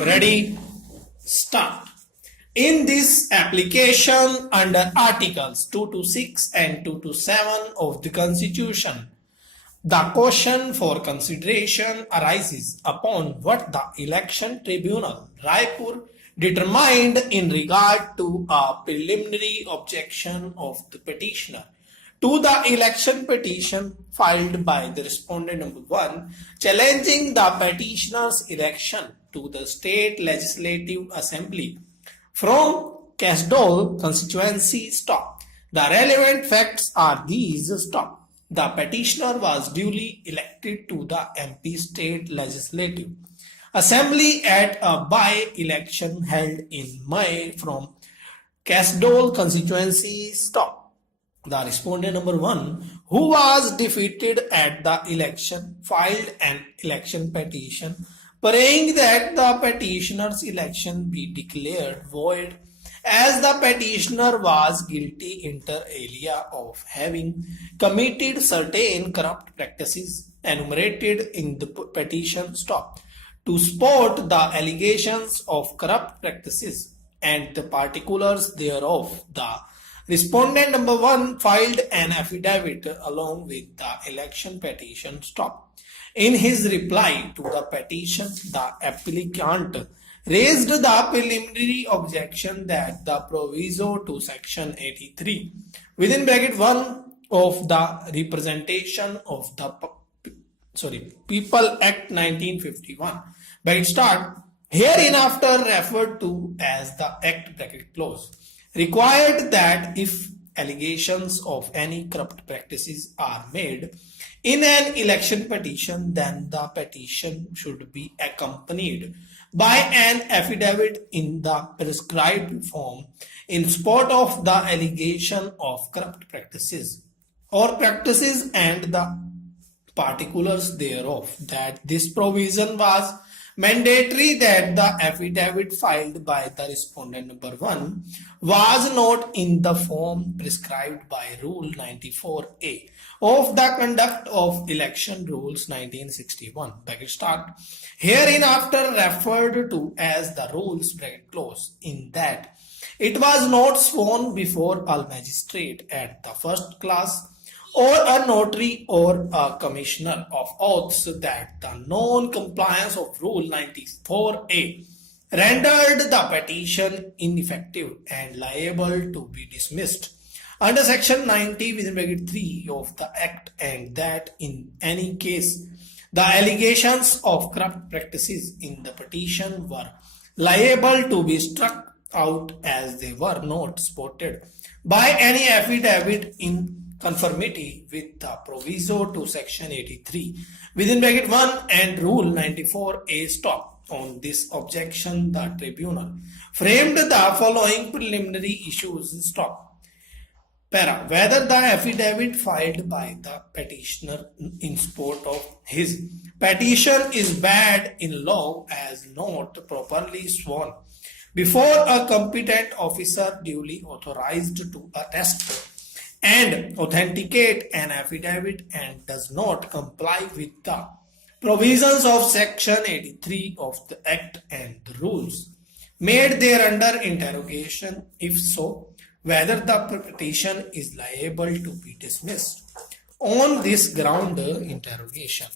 Ready? Start. In this application under Articles 226 and 227 of the Constitution, the question for consideration arises upon what the Election Tribunal, Raipur, determined in regard to a preliminary objection of the petitioner to the election petition filed by the respondent number 1 challenging the petitioner's election to the state legislative assembly from Casdol constituency. Stop. The relevant facts are these. Stop. The petitioner was duly elected to the MP State Legislative Assembly at a by-election held in May from Casdol constituency. Stop. The respondent number 1, who was defeated at the election, filed an election petition praying that the petitioner's election be declared void, as the petitioner was guilty inter alia of having committed certain corrupt practices enumerated in the petition. Stop. To support the allegations of corrupt practices and the particulars thereof, the respondent number 1 filed an affidavit along with the election petition. Stop. In his reply to the petition, the applicant raised the preliminary objection that the proviso to section 83 within bracket 1 of the representation of the People Act 1951 bracket start hereinafter referred to as the Act bracket close required that if allegations of any corrupt practices are made in an election petition, then the petition should be accompanied by an affidavit in the prescribed form in support of the allegation of corrupt practices or practices and the particulars thereof. That this provision was mandatory, that the affidavit filed by the respondent number 1 was not in the form prescribed by Rule 94A of the Conduct of Election Rules 1961 bracket start hereinafter referred to as the rules bracket close, in that it was not sworn before a magistrate at the first class or a notary or a commissioner of oaths that the non-compliance of Rule 94A rendered the petition ineffective and liable to be dismissed under section 90 within bracket 3 of the Act, and that in any case the allegations of corrupt practices in the petition were liable to be struck out as they were not supported by any affidavit in conformity with the proviso to section 83 within bracket 1 and Rule 94A. Stop. On this objection, the tribunal framed the following preliminary issues. Stop. Para. Whether the affidavit filed by the petitioner in support of his petition is bad in law as not properly sworn before a competent officer duly authorized to attest and authenticate an affidavit and does not comply with the provisions of section 83 of the Act and the rules made thereunder. Interrogation. If so, whether the petition is liable to be dismissed on this ground. Interrogation.